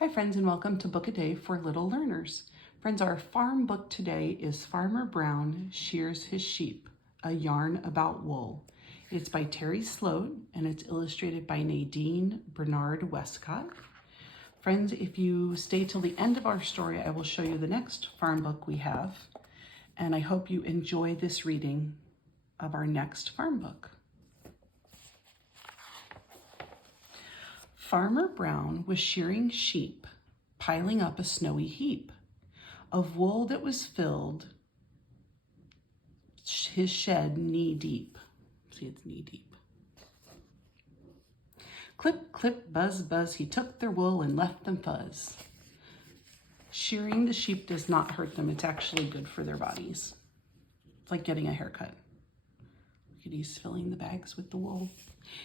Hi friends, and welcome to Book a Day for Little Learners. Friends, our farm book today is Farmer Brown Shears His Sheep, a yarn about wool. It's by Terry Sloat and it's illustrated by Nadine Bernard Westcott. Friends, if you stay till the end of our story, I will show you the next farm book we have, and I hope you enjoy this reading of our next farm book. Farmer Brown was shearing sheep, piling up a snowy heap of wool that was filled his shed knee deep. See, it's knee deep. Clip, clip, buzz, buzz, he took their wool and left them fuzz. Shearing the sheep does not hurt them. It's actually good for their bodies. It's like getting a haircut. Look at he's filling the bags with the wool.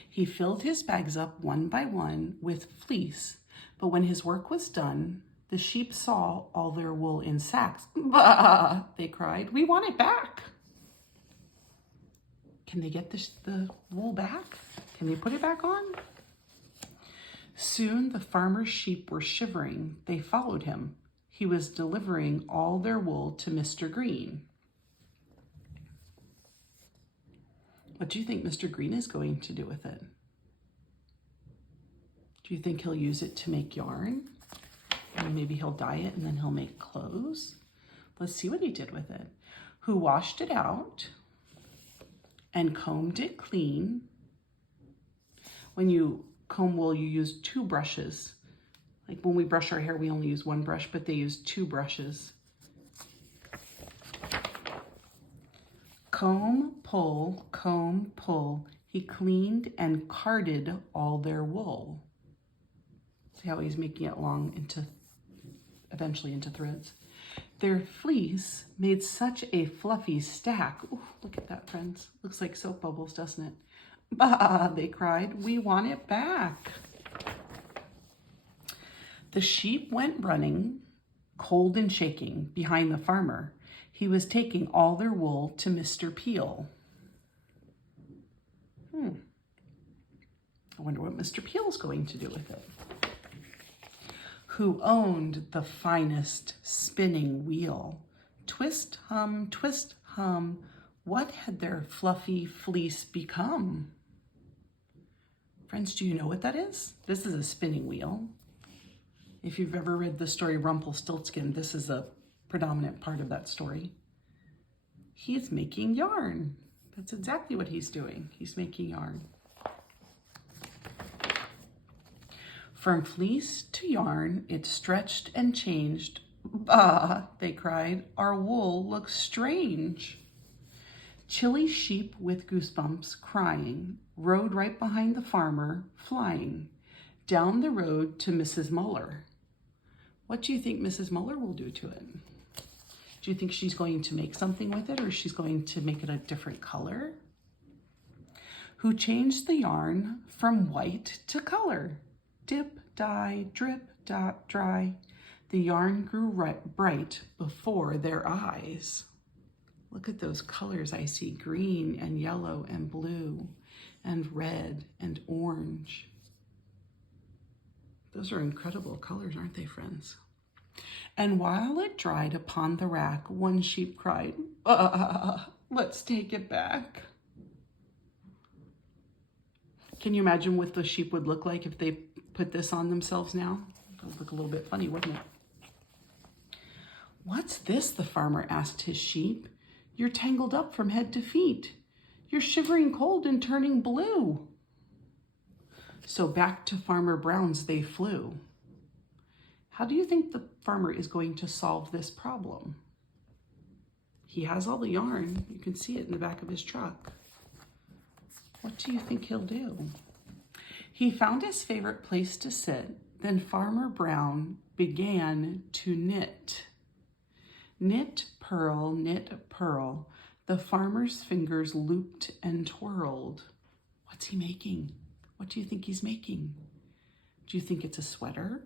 He filled his bags up one by one with fleece, but when his work was done, the sheep saw all their wool in sacks. Bah! They cried, we want it back. Can they get the wool back? Can they put it back on? Soon the farmer's sheep were shivering. They followed him. He was delivering all their wool to Mr. Green. What do you think Mr. Green is going to do with it? Do you think he'll use it to make yarn? Or maybe he'll dye it and then he'll make clothes? Let's see what he did with it. Who washed it out and combed it clean. When you comb wool, you use two brushes. Like when we brush our hair, we only use one brush, but they use two brushes. Comb, pull, he cleaned and carded all their wool. See how he's making it long eventually into threads. Their fleece made such a fluffy stack. Ooh, look at that, friends. Looks like soap bubbles, doesn't it? Bah, they cried, we want it back. The sheep went running, cold and shaking, behind the farmer. He was taking all their wool to Mr. Peel. I wonder what Mr. Peel's going to do with it. Who owned the finest spinning wheel. Twist, hum, what had their fluffy fleece become? Friends, do you know what that is? This is a spinning wheel. If you've ever read the story Rumpelstiltskin, this is a predominant part of that story. He's making yarn. That's exactly what he's doing. He's making yarn. From fleece to yarn, it stretched and changed. Bah, they cried, our wool looks strange. Chilly sheep with goosebumps, crying, rode right behind the farmer, flying, down the road to Mrs. Muller. What do you think Mrs. Muller will do to it? Do you think she's going to make something with it, or she's going to make it a different color? Who changed the yarn from white to color? Dip, dye, drip, dot, dry. The yarn grew bright before their eyes. Look at those colors I see, green and yellow and blue and red and orange. Those are incredible colors, aren't they, friends? And while it dried upon the rack, one sheep cried, let's take it back. Can you imagine what the sheep would look like if they put this on themselves now? It would look a little bit funny, wouldn't it? What's this? The farmer asked his sheep. You're tangled up from head to feet. You're shivering cold and turning blue. So back to Farmer Brown's they flew. How do you think the farmer is going to solve this problem? He has all the yarn. You can see it in the back of his truck. What do you think he'll do? He found his favorite place to sit. Then Farmer Brown began to knit. Knit, purl, the farmer's fingers looped and twirled. What's he making? What do you think he's making? Do you think it's a sweater,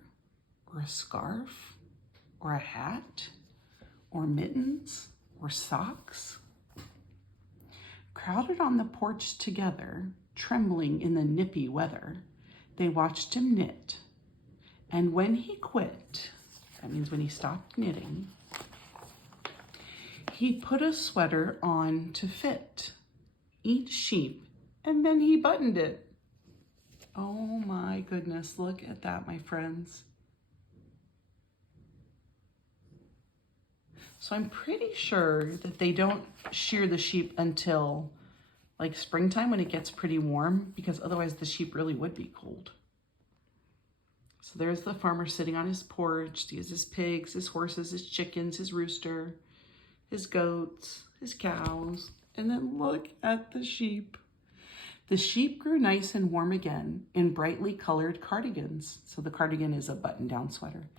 or a scarf, or a hat, or mittens, or socks? Crowded on the porch together, trembling in the nippy weather, they watched him knit And when he quit, that means when he stopped knitting, he put a sweater on to fit each sheep, and then he buttoned it. Oh my goodness, look at that, my friends. So I'm pretty sure that they don't shear the sheep until like springtime when it gets pretty warm, because otherwise the sheep really would be cold. So there's the farmer sitting on his porch. He has his pigs, his horses, his chickens, his rooster, his goats, his cows, and then look at the sheep. The sheep grew nice and warm again in brightly colored cardigans. So the cardigan is a button-down sweater.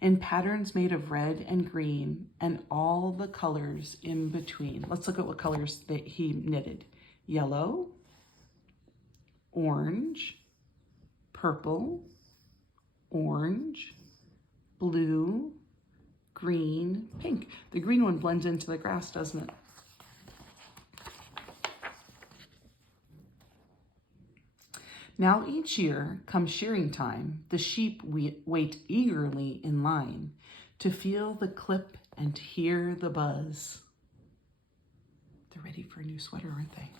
In patterns made of red and green and all the colors in between. Let's look at what colors that he knitted. Yellow, orange, purple, orange, blue, green, pink. The green one blends into the grass, doesn't it? Now each year, come shearing time, the sheep wait eagerly in line to feel the clip and hear the buzz. They're ready for a new sweater, aren't they?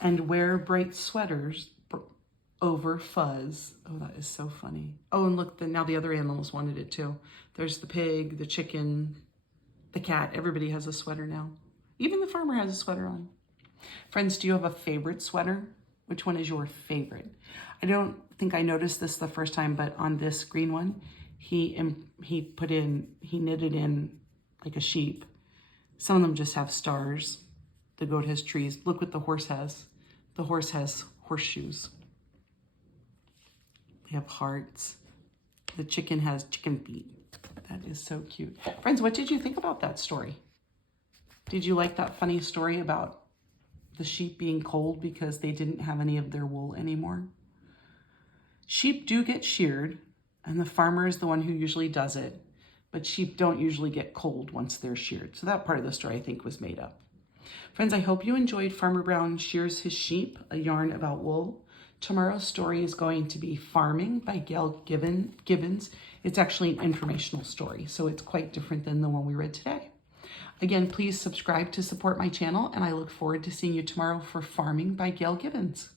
And wear bright sweaters over fuzz. Oh, that is so funny. Oh, and look, now the other animals wanted it too. There's the pig, the chicken, the cat. Everybody has a sweater now. Even the farmer has a sweater on. Friends, do you have a favorite sweater? Which one is your favorite? I don't think I noticed this the first time, but on this green one, he knitted in like a sheep. Some of them just have stars. The goat has trees. Look what the horse has. The horse has horseshoes. They have hearts. The chicken has chicken feet. That is so cute. Friends, what did you think about that story? Did you like that funny story about the sheep being cold because they didn't have any of their wool anymore? Sheep do get sheared, and the farmer is the one who usually does it, but sheep don't usually get cold once they're sheared. So that part of the story, I think, was made up. Friends, I hope you enjoyed Farmer Brown Shears His Sheep, a yarn about wool. Tomorrow's story is going to be Farming by Gail Gibbons. It's actually an informational story, so it's quite different than the one we read today. Again, please subscribe to support my channel, and I look forward to seeing you tomorrow for Farming by Gail Gibbons.